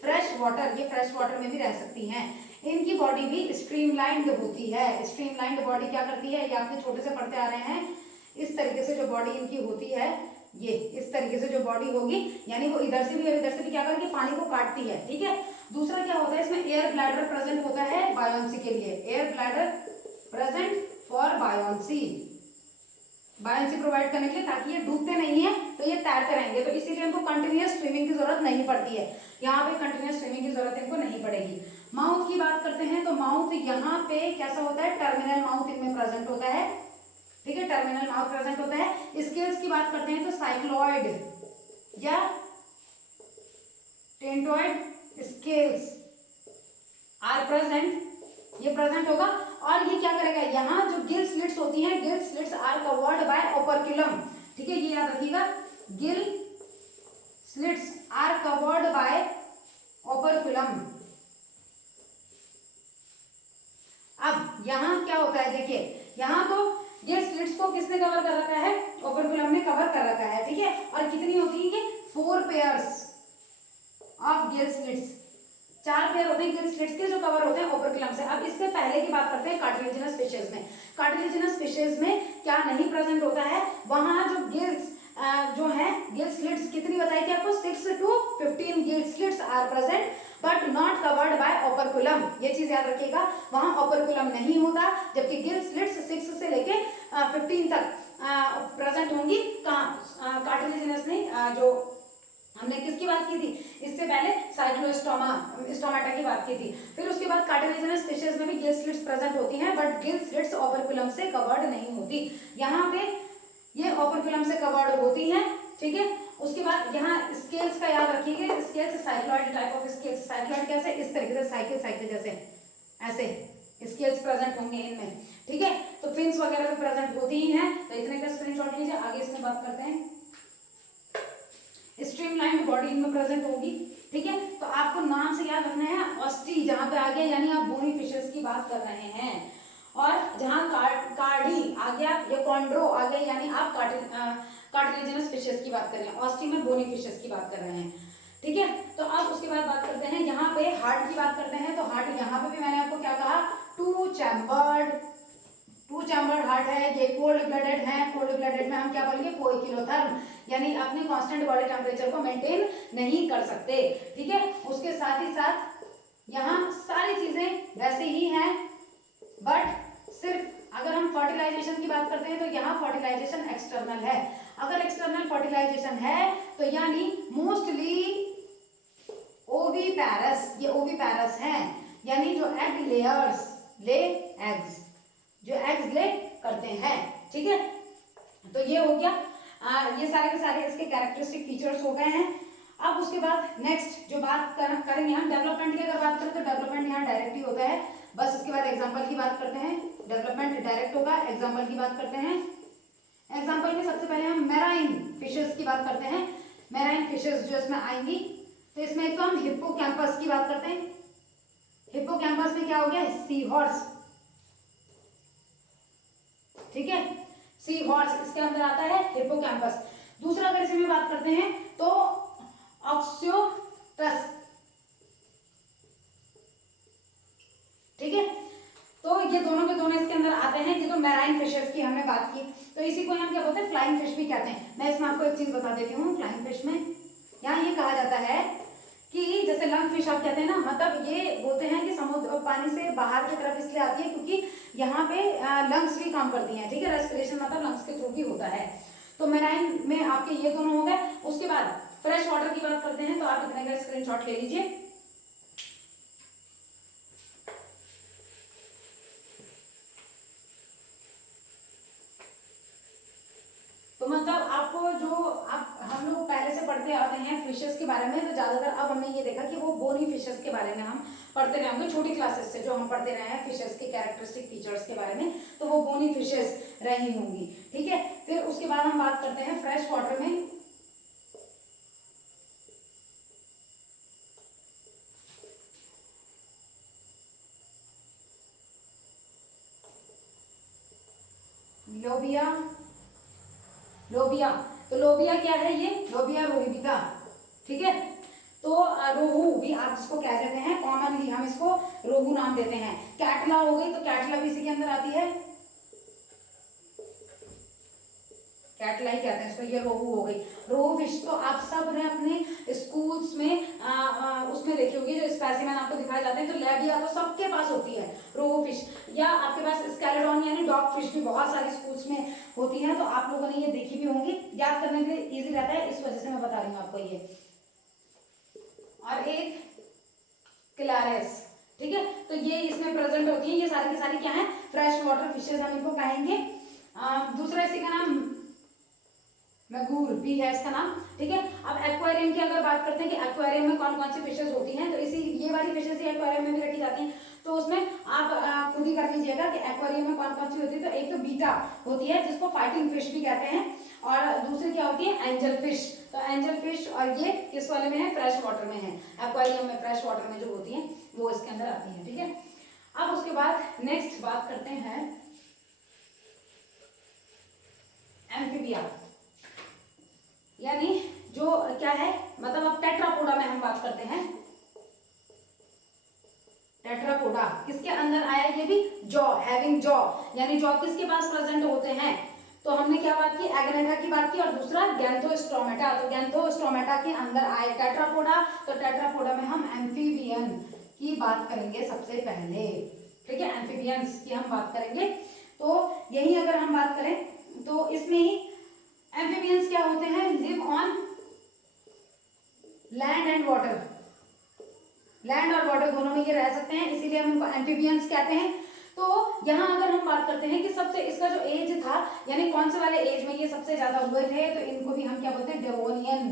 फ्रेश वाटर, ये फ्रेश वाटर में भी रह सकती हैं। इनकी बॉडी भी स्ट्रीमलाइंड होती है। स्ट्रीमलाइंड बॉडी क्या करती है, ये आपने छोटे से पढ़ते आ रहे हैं, इस तरीके से जो बॉडी इनकी होती है, ये इस तरीके से जो बॉडी होगी, यानी वो इधर से भी और इधर से भी क्या करके पानी को काटती है, ठीक है। दूसरा क्या होता है, इसमें एयर ब्लैडर प्रेजेंट होता है बायोन्सी के लिए, air bladder present for buoyancy, buoyancy provide करने के लिए, ताकि ये डूबते नहीं है तो ये तैरते रहेंगे, तो इसीलिए इनको कंटिन्यूअस स्विमिंग की जरूरत नहीं पड़ती है। यहाँ पे कंटिन्यूअस स्विमिंग की जरूरत इनको नहीं पड़ेगी। माउथ की बात करते हैं तो माउथ यहाँ पे कैसा होता है, टर्मिनल माउथ इनमें प्रेजेंट होता है, ठीक है, टर्मिनल माउथ प्रेजेंट होता है। स्केल्स की बात करते हैं तो साइक्लॉइड या टेंटोइड स्केल्स आर प्रेजेंट, ये प्रेजेंट होगा। और ये क्या करेगा, यहाँ जो गिल स्लिट्स होती हैं, gill slits are covered by operculum, ठीक है, ये याद रखिएगा, gill slits are covered by operculum. अब यहाँ क्या होता है, देखिए यहाँ तो ये स्लिट्स को किसने कवर कर रखा है, ओपर्क्यूलम ने कवर कर रखा है, ठीक है। और कितनी होती है, 4 pairs of gill slits, 4 pair होते हैं गिल स्लिट्स के जो कवर होते हैं ओपर्क्यूलम से। अब इससे पहले की बात करते हैं कार्टिलेजिनस फिशेज में। कार्टिलेजिनस फिशेज में क्या नहीं प्रेजेंट होता है, वहां जो गिल्स जो है गिल स्लिट्स कितनी बताई थी आपको, 6 to 15 gill slits are present but not covered by operculum, ये चीज याद रखिएगा, वहां ओपर्क्यूलम नहीं होता, जबकि गिल स्लिट्स 6 से लेके 15 तक प्रेजेंट होंगी। कहाँ कार्टिलेजिनस ने जो हमने किसकी बात की थी इससे पहले, साइक्लोस्टोमाटा की बात की थी। फिर उसके बाद कार्टिलेजिनस फिशेज में भी गिल स्लिट्स प्रेजेंट होती हैं, बट गिल स्लिट्स ओपर्क्यूलम से कवर्ड नहीं होती। यहाँ पे ये ओपर्क्यूलम से कवर्ड होती हैं, ठीक है। उसके बाद यहाँ स्केल्स का याद रखिएगा, scales cycloid type of scales, cycloid कैसे, इस तरीके से साइकिल साइकिल जैसे ऐसे स्केल्स प्रेजेंट होंगे इनमें, ठीक है। तो फिन्स वगैरह भी प्रेजेंट होती ही हैं। तो इतने का स्क्रीनशॉट लीजिए, आगे इसमें बात करते हैं। स्ट्रीमलाइंड बॉडी इनमें प्रेजेंट होगी, ठीक है। तो आपको नाम से याद रखना है, ऑस्टी जहां पे आ गया यानी आप बोनी फिशेस की बात कर रहे हैं, और जहां कार्डी आ गया या कॉन्ड्रो आ गया यानी आप कार्टिलेजिनस फिशेस की बात कर रहे हैं, ऑस्टी में बोनी फिशेस की बात कर रहे हैं, ठीक है। तो अब उसके बाद बात करते हैं, यहाँ पे हार्ट की बात करते हैं। तो हार्ट यहाँ पे भी मैंने आपको क्या कहा, टू चैम्बर्ड हार्ट है, ये कोल्ड ब्लडेड है। कोल्ड ब्लडेड में हम क्या बोलेंगे, कोइकिलोथर्म, यानी अपने कांस्टेंट बॉडी टेम्परेचर को मेंटेन नहीं कर सकते, ठीक है। उसके साथ ही साथ यहाँ सारी चीजें वैसे ही हैं, बट सिर्फ अगर हम फर्टिलाइजेशन की बात करते हैं तो यहाँ फर्टिलाइजेशन एक्सटर्नल है। अगर एक्सटर्नल फर्टिलाइजेशन है तो यानी मोस्टली ओवीपैरस, ये ओवीपैरस हैं, यानी जो एग लेयर्स ले एग्स, जो एग्स ले करते हैं, ठीक है। तो ये हो गया, ये सारे के सारे इसके कैरेक्टरिस्टिक फीचर्स हो गए हैं। अब उसके बाद नेक्स्ट जो बात करेंगे हम डेवलपमेंट की, अगर बात करें तो डेवलपमेंट यहाँ डायरेक्ट ही होता है, बस उसके बाद एग्जाम्पल की बात करते हैं। डेवलपमेंट डायरेक्ट होगा, एग्जाम्पल की बात करते हैं। एग्जाम्पल में सबसे पहले हम मैराइन फिशेस की बात करते हैं। मैराइन फिशेस जो इसमें आएंगी, तो इसमें एक तो हम हिप्पोकैम्पस की बात करते हैं। हिप्पोकैम्पस में क्या हो गया, सी हॉर्स, ठीक है, सी हॉर्स इसके अंदर आता है हिप्पोकैम्पस। दूसरा अगर इसमें बात करते हैं तो ऑक्सियोटस, ठीक है। तो ये दोनों के दोनों इसके अंदर आते हैं। ये तो मैराइन फिशेस की हमने बात की, तो इसी को हम क्या बोलते हैं, फ्लाइंग फिश भी कहते हैं। मैं इसमें आपको एक चीज बता देती हूँ, फ्लाइंग फिश में यहाँ ये कहा जाता है कि जैसे लंग फिश आप कहते हैं ना, मतलब ये बोलते हैं कि समुद्र पानी से बाहर की तरफ इसलिए आती है क्योंकि यहाँ पे लंग्स भी काम करती हैं, ठीक है, रेस्पिरेशन मतलब लंग्स के थ्रू भी होता है। तो मेराइन में आपके ये दोनों हो गए। उसके बाद फ्रेश वाटर की बात करते हैं, तो आप इतने का स्क्रीनशॉट ले लीजिए। तो मतलब आपको जो आप हम लोग पहले से पढ़ते आते हैं फिशेस के बारे में, तो ज्यादातर अब हमने ये देखा कि वो बोनी फिशेस के बारे में हम पढ़ते रहे होंगे छोटी क्लासेस से, जो हम पढ़ते रहे हैं फिशेस के कैरेक्टरिस्टिक फीचर्स के बारे में, तो वो बोनी फिशेस रही होंगी, ठीक है। फिर उसके बाद हम बात करते हैं फ्रेश वाटर में। लोबिया, लोबिया, तो लोबिया क्या है, ये लोबिया रोहिबिका, ठीक है। तो रोहू भी आप जिसको कह देते हैं, कॉमनली हम इसको रोहू नाम देते हैं। कैटला हो गई, तो कैटला भी इसी के अंदर आती है, कैटला ही कहते हैं इसको, ये रोहू हो गई। रोहू फिश तो आप सब ने अपने स्कूल्स में उसमें देखी होगी, जो स्पेसिमेन आपको दिखाए जाते हैं, तो लैब या तो सबके पास होती है रोहू फिश, या आपके पास स्केलेडॉन यानी डॉग फिश भी बहुत सारे स्कूल्स में होती है, तो आप लोगों ने ये देखी भी होंगी, याद करने के लिए इजी रहता है, इस वजह से मैं बता रही हूँ आपको ये। और एक क्लारेस, ठीक है, तो ये इसमें प्रेजेंट होती है, ये सारी की सारी क्या है, फ्रेश वाटर फिशेज हम इनको कहेंगे। दूसरा इसी का नाम मैगूर भी है इसका नाम, ठीक है। अब एक्वेरियम की अगर बात करते हैं कि एक्वेरियम में कौन कौन सी फिशेज होती हैं, तो इसी ये वाली फिशेज ही एक्वेरियम में भी रखी जाती हैं, तो उसमें आप खुद ही कर लीजिएगा कि एक्वेरियम में कौन कौन सी होती है। तो एक तो बीटा होती है जिसको फाइटिंग फिश भी कहते हैं, और दूसरी क्या होती है, एंजल फिश। तो एंजल फिश, और ये किस वाले में है, फ्रेश वाटर में है, एक्वेरियम में फ्रेश वाटर में जो होती है वो इसके अंदर आती है, ठीक है। अब उसके बाद नेक्स्ट बात करते हैं एम्फीबिया, यानी जो क्या है, मतलब अब टेट्रापोडा में हम बात करते हैं। टेट्रापोडा किसके अंदर आया, ये भी जॉ, हैविंग जॉ, यानी जॉ किसके पास प्रेजेंट होते हैं, तो हमने क्या बात की, एग्नेटा की बात की, और दूसरा गैंथोस्टोमेटा, तो गैंथोस्टोमेटा के अंदर आए टेट्रापोडा, तो टेट्रापोडा में हम एम्फीबियन की बात करेंगे सबसे पहले, ठीक है, एम्फीबियंस की हम बात करेंगे। तो यही अगर हम बात करें तो इसमें ही एम्फीबियंस क्या होते हैं, live on land and water, land और वाटर दोनों में ये रह सकते हैं, इसीलिए हम इनको एम्फीबियंस कहते हैं। तो यहाँ अगर हम बात करते हैं कि सबसे इसका जो एज था, यानी कौन से वाले एज में ये सबसे ज्यादा हुए थे, तो इनको भी हम क्या बोलते हैं, डेवोनियन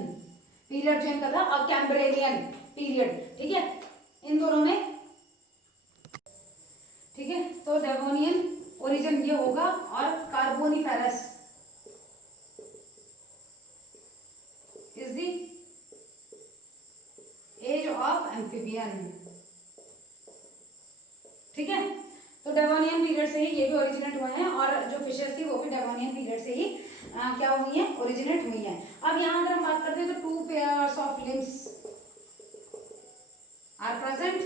पीरियड जो इनका था, और कैम्ब्रेनियन पीरियड, ठीक है, इन दोनों में, ठीक है। तो डेवोनियन ओरिजिन ये होगा, और carboniferous is the age of amphibian, ठीक है। तो डेवोनियन पीरियड से ही ये भी ओरिजिनेट हुए हैं, और जो फिशेस थी वो भी डेवोनियन पीरियड से ही क्या हुई है, ओरिजिनेट हुई है। अब यहाँ अगर हम बात करते हैं तो 2 pairs of limbs are present,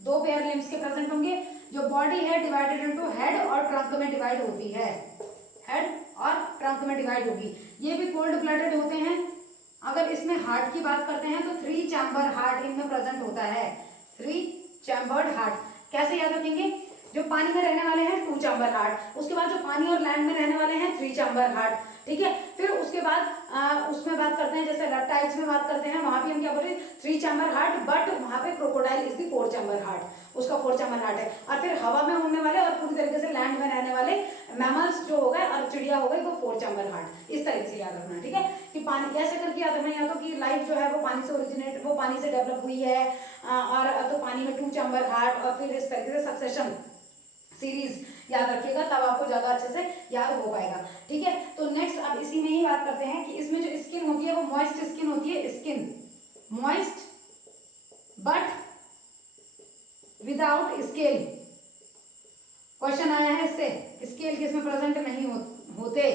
2 pair limbs के प्रेजेंट होंगे। जो बॉडी है डिवाइडेड इनटू हेड और ट्रंक में डिवाइड होती है, हेड और ट्रंक में डिवाइड होगी। ये भी कोल्ड ब्लडेड होते हैं। अगर इसमें हार्ट की बात करते हैं तो 3 चैम्बर हार्ट इनमें प्रेजेंट होता है, 3 चैम्बर्ड हार्ट। कैसे याद रखेंगे, जो पानी में रहने वाले हैं 2 चैम्बर हार्ट, उसके बाद जो पानी और लैंड में रहने वाले हैं 3 चैम्बर हार्ट, ठीक है। फिर उसके बाद उसमें बात करते हैं, जैसे रेप्टाइल्स में बात करते हैं, वहां भी हम क्या बोल रहे हैं, 3 चैम्बर हार्ट, बट वहां पे crocodile is the 4 chamber heart, उसका 4 चैम्बर हार्ट है। और फिर हवा में उड़ने वाले और पूरी तरीके से लैंड में रहने वाले मैमल्स जो हो गए और चिड़िया हो गई, वो 4 चैम्बर हार्ट। इस तरीके से याद रखना, ठीक है, कि पानी ऐसे करके याद रखना, या तो कि लाइफ जो है वो पानी से ओरिजिनेट, वो पानी से डेवलप हुई है, और तो पानी में 2 चैम्बर हार्ट, और फिर इस तरीके से सक्सेशन सीरीज याद रखिएगा, तब आपको ज्यादा अच्छे से याद हो पाएगा, ठीक है। तो नेक्स्ट अब इसी में ही बात करते हैं कि इसमें जो स्किन होती है वो मॉइस्ट स्किन होती है, skin moist but without scale. Question आया है इससे, स्केल किसमें प्रेजेंट नहीं होते,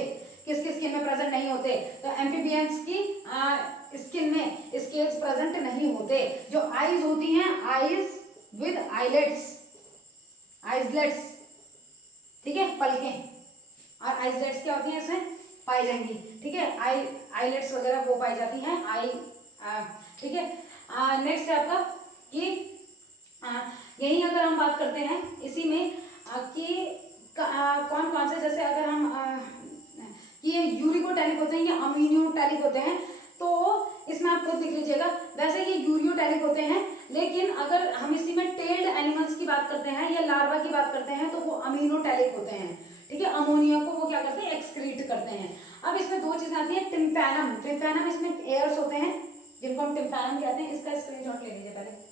किस किस स्किन में प्रेजेंट नहीं होते, तो एम्फीबियंस की स्किन में स्केल्स प्रेजेंट नहीं होते। जो आईज होती हैं, आईज विद आईलेट्स, आइसलेट्स, ठीक है, पलकें, और आइसलेट्स क्या होती हैं इसमें पाई जाएंगी, ठीक है, आईलेट्स वगैरह वो पाई जाती हैं, ठीक है। नेक्स्ट है आपका कि यही अगर हम बात करते हैं इसी में कि कौन कौन से, जैसे अगर हम ये यूरिकोटैलिक होते हैं या अमीनियोटैलिक होते हैं, तो इसमें आप खुद लिख लीजिएगा। वैसे ये यूरियोटैलिक होते हैं, लेकिन अगर हम इसी में टेल्ड एनिमल्स की बात करते हैं या लार्वा की बात करते हैं तो वो अमीनोटैलिक होते हैं। ठीक है, अमोनिया को वो क्या करते हैं, एक्सक्रीट करते हैं। अब इसमें दो चीजें आती है, टिम्पैनम, टिम्पैनम इसमें एयर्स होते हैं जिनको हम टिम्पैनम कहते हैं। इसका स्क्रीनशॉट ले लीजिए पहले।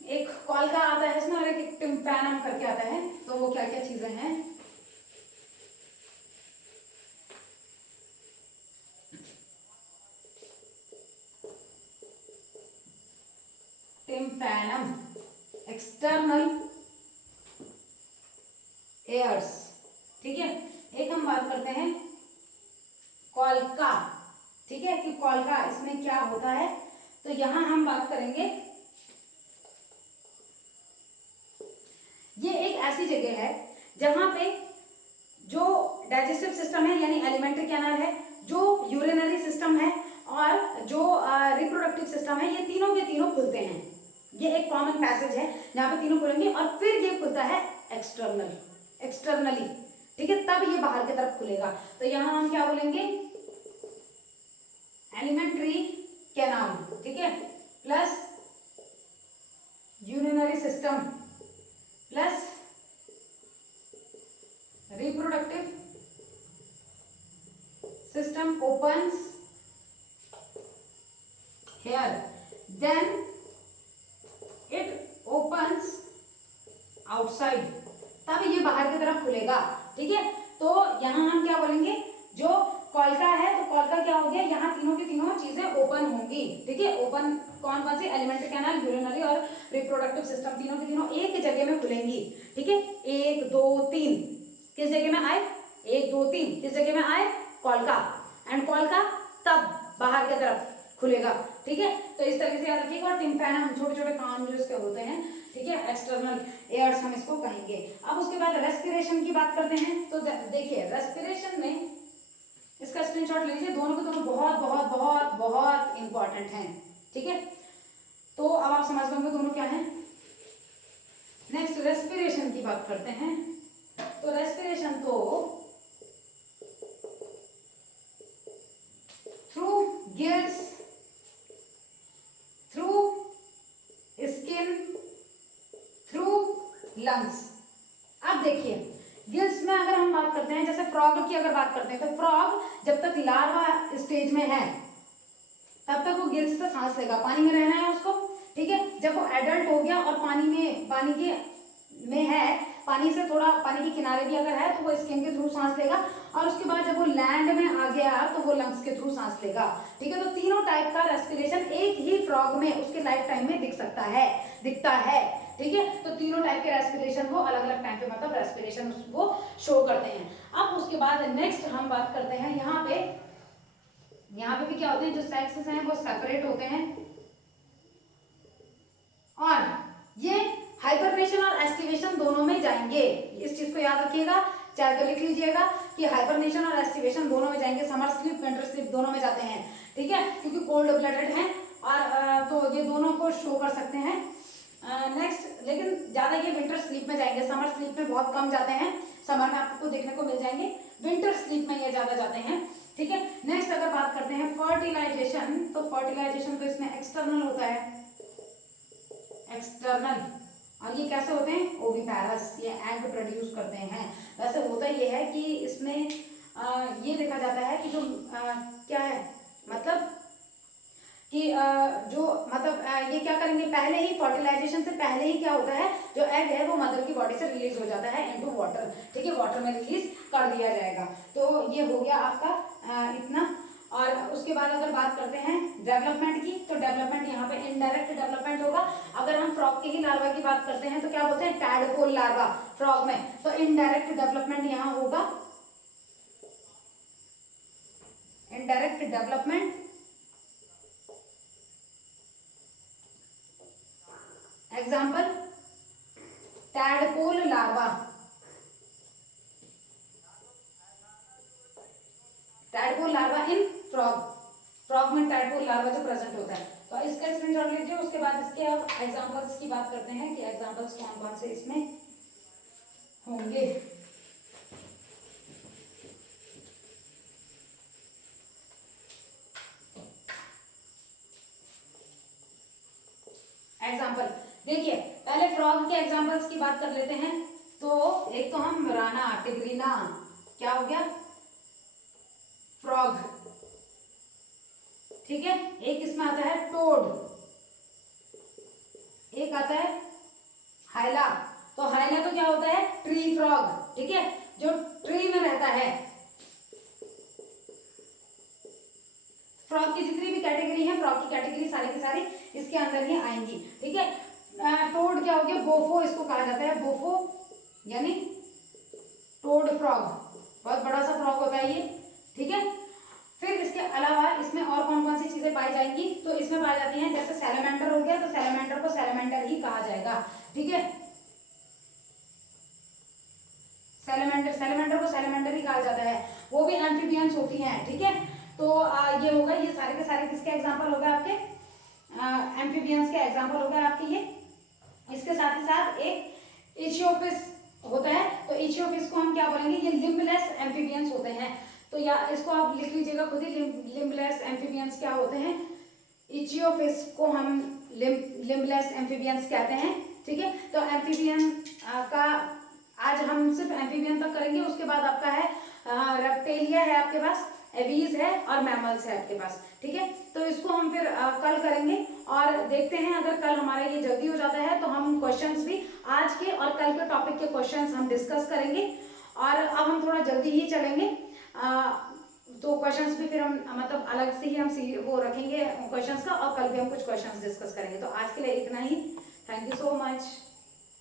एक कॉल का आता है इसमें और एक टिम्पैनम करके आता है, तो वो क्या क्या चीजें हैं। Tympanum external ears. ठीक है, एक हम बात करते हैं कॉल्का। ठीक है, कि कॉल्का इसमें क्या होता है, तो यहां हम बात करेंगे, ये एक ऐसी जगह है जहां पे जो डाइजेस्टिव सिस्टम है यानी एलिमेंट्री कैनाल है, जो यूरिनरी सिस्टम है और जो रिप्रोडक्टिव सिस्टम है, ये तीनों के तीनों खुलते हैं। ये एक कॉमन पैसेज है जहां पे तीनों खुलेंगे और फिर ये खुलता है एक्सटर्नली। ठीक है, तब ये बाहर की तरफ खुलेगा। तो यहां हम क्या बोलेंगे, एलिमेंट्री कैनाल, ठीक है, plus urinary system plus reproductive system opens here, then it opens outside, तब ये बाहर की तरफ खुलेगा। ठीक है, तो यहां हम क्या बोलेंगे, जो कॉल्का है तो कॉल्का क्या हो गया, यहाँ तीनों की तीनों चीजें ओपन होंगी। ठीक है, ओपन कौन कौन सी, एलिमेंट्री कैनाल, यूरिनरी और रिप्रोडक्टिव सिस्टम, तीनों की तीनों एक जगह में खुलेंगी। ठीक है, 1 2 3 किस जगह में आए, 1 2 3 किस जगह में आए, कॉल्का, एंड कॉल्का तब बाहर की तरफ खुलेगा। ठीक है, तो इस तरीके से याद रखिएगा। टिम्पैनम छोटे छोटे कान जो इसके होते हैं, ठीक है, एक्सटर्नल एयर्स हम इसको कहेंगे। अब उसके बाद रेस्पिरेशन की बात करते हैं, तो देखिए रेस्पिरेशन में इसका स्क्रीनशॉट ले लीजिए, दोनों के दोनों बहुत बहुत बहुत बहुत इंपॉर्टेंट हैं। ठीक है, तो अब आप समझ लेंगे दोनों क्या हैं। नेक्स्ट रेस्पिरेशन की बात करते हैं, तो रेस्पिरेशन तो through gills, through skin, through lungs. अब देखिए गिल्स में अगर हम बात करते हैं, जैसे फ्रॉग की अगर बात करते हैं, तो फ्रॉग जब तक लार्वा स्टेज में है तब तक वो गिल्स से सांस लेगा, पानी में रहना है उसको। ठीक है, जब वो एडल्ट हो गया और पानी में है, पानी से थोड़ा, पानी के किनारे भी अगर है तो वो स्किन के थ्रू सांस लेगा, और उसके बाद जब वो लैंड में आ गया तो वो लंग्स के थ्रू सांस लेगा। ठीक है, तो तीनों टाइप का रेस्पिरेशन एक ही फ्रॉग में उसके लाइफ टाइम में दिखता है। ठीक है, तो तीनों टाइप के रेस्पिरेशन वो अलग अलग टाइम पे मतलब रेस्पिरेशन वो शो करते हैं। अब उसके बाद नेक्स्ट हम बात करते हैं, यहाँ पे भी क्या होते हैं, जो सेक्सेस हैं वो सेपरेट होते हैं, और ये हाइबरनेशन और एस्टिवेशन दोनों में जाएंगे। इस चीज को याद रखिएगा, चाहे तो लिख लीजिएगा कि हाइबरनेशन और एस्टिवेशन दोनों में जाएंगे, समर स्लीप विंटर स्लीप दोनों में जाते हैं। ठीक है, क्योंकि कोल्ड ब्लडेड हैं और तो ये दोनों को शो कर सकते हैं। नेक्स्ट, लेकिन ज्यादा ये विंटर स्लीप में जाएंगे, समर स्लीप में बहुत कम जाते हैं, समर में आपको देखने को मिल जाएंगे, विंटर स्लीप में ये ज्यादा जाते हैं। ठीक है, नेक्स्ट अगर बात करते हैं फर्टिलाइजेशन, तो फर्टिलाइजेशन तो इसमें एक्सटर्नल होता है, एक्सटर्नल, और ये कैसे होते हैं, ओविपैरस, ये एग प्रोड्यूस करते हैं। वैसे होता ये है कि इसमें ये देखा जाता है कि जो क्या है, मतलब कि जो मतलब ये क्या करेंगे, पहले ही फर्टिलाइजेशन से पहले ही क्या होता है, जो एग है वो मदर की बॉडी से रिलीज हो जाता है इनटू वाटर। ठीक है, वाटर में रिलीज कर दिया जाएगा। तो ये हो गया आपका इतना। और उसके बाद अगर बात करते हैं डेवलपमेंट की, तो डेवलपमेंट यहाँ पे इनडायरेक्ट डेवलपमेंट होगा। अगर हम फ्रॉग के ही लार्वा की बात करते हैं तो क्या बोलते हैं, टैडपोल लार्वा फ्रॉग में, तो इनडायरेक्ट डेवलपमेंट यहाँ होगा, indirect development. Example tadpole larva, tadpole larva इन फ्रॉग, फ्रॉग में टैडपोल एग्जाम्पल्स की बात करते हैं कि एग्जाम्पल्स कौन कौन से इसमें होंगे। एग्जाम्पल देखिए, पहले फ्रॉग के एग्जाम्पल्स की बात कर लेते हैं। तो एक तो हम राना, टिग्रीना, क्या हो गया, फ्रॉग, ठीक है। एक इसमें आता है टोड, एक आता है हाइला। तो हाइला तो क्या होता है, ट्री फ्रॉग, ठीक है, जो ट्री में रहता है। फ्रॉग की जितनी भी कैटेगरी है, फ्रॉग की कैटेगरी सारी की सारी इसके अंदर ही आएंगी, ठीक है। टोड क्या हो गया, बोफो इसको कहा जाता है, बोफो यानी टोड फ्रॉग, बहुत बड़ा सा फ्रॉग होता है ये, ठीक है। फिर इसके अलावा इसमें और कौन कौन सी चीजें पाई जाएंगी, तो इसमें पाई जाती हैं जैसे सैलमेंडर हो गया, तो सैलमेंडर को सैलमेंडर ही कहा जाएगा, ठीक है। सैलमेंडर को सैलमेंडर ही कहा जाता है, वो भी एम्फीबियंस होती हैं, ठीक है। तो ये होगा, ये सारे के सारे किसके एग्जाम्पल हो गए आपके, एम्फीबियंस के एग्जाम्पल हो गए आपके ये। इसके साथ ही साथ एक इचियोपिस होता है, तो इचियोपिस को हम क्या बोलेंगे, ये लिम्बलेस एम्फीबियंस होते हैं। तो या इसको आप लिख लीजिएगा खुद ही, लिम्बलेस एम्फीबियंस क्या होते हैं, इचियोपिस को हम लिम्बलेस एम्फीबियंस कहते हैं, ठीक है। तो एम्फीबियन का आज हम सिर्फ एम्फीबियन तक करेंगे, उसके बाद आपका है रेप्टेलिया है आपके पास, एवीज है और मैमल्स है आपके पास, ठीक है। तो इसको हम फिर कल करेंगे और देखते हैं, अगर कल हमारा ये जल्दी हो जाता है तो हम क्वेश्चंस भी आज के और कल के टॉपिक के क्वेश्चंस हम डिस्कस करेंगे। और अब हम थोड़ा जल्दी ही चलेंगे, तो क्वेश्चंस भी फिर हम मतलब अलग से ही हम वो रखेंगे क्वेश्चंस का, और कल भी हम कुछ क्वेश्चंस डिस्कस करेंगे। तो आज के लिए इतना ही, थैंक यू सो मच।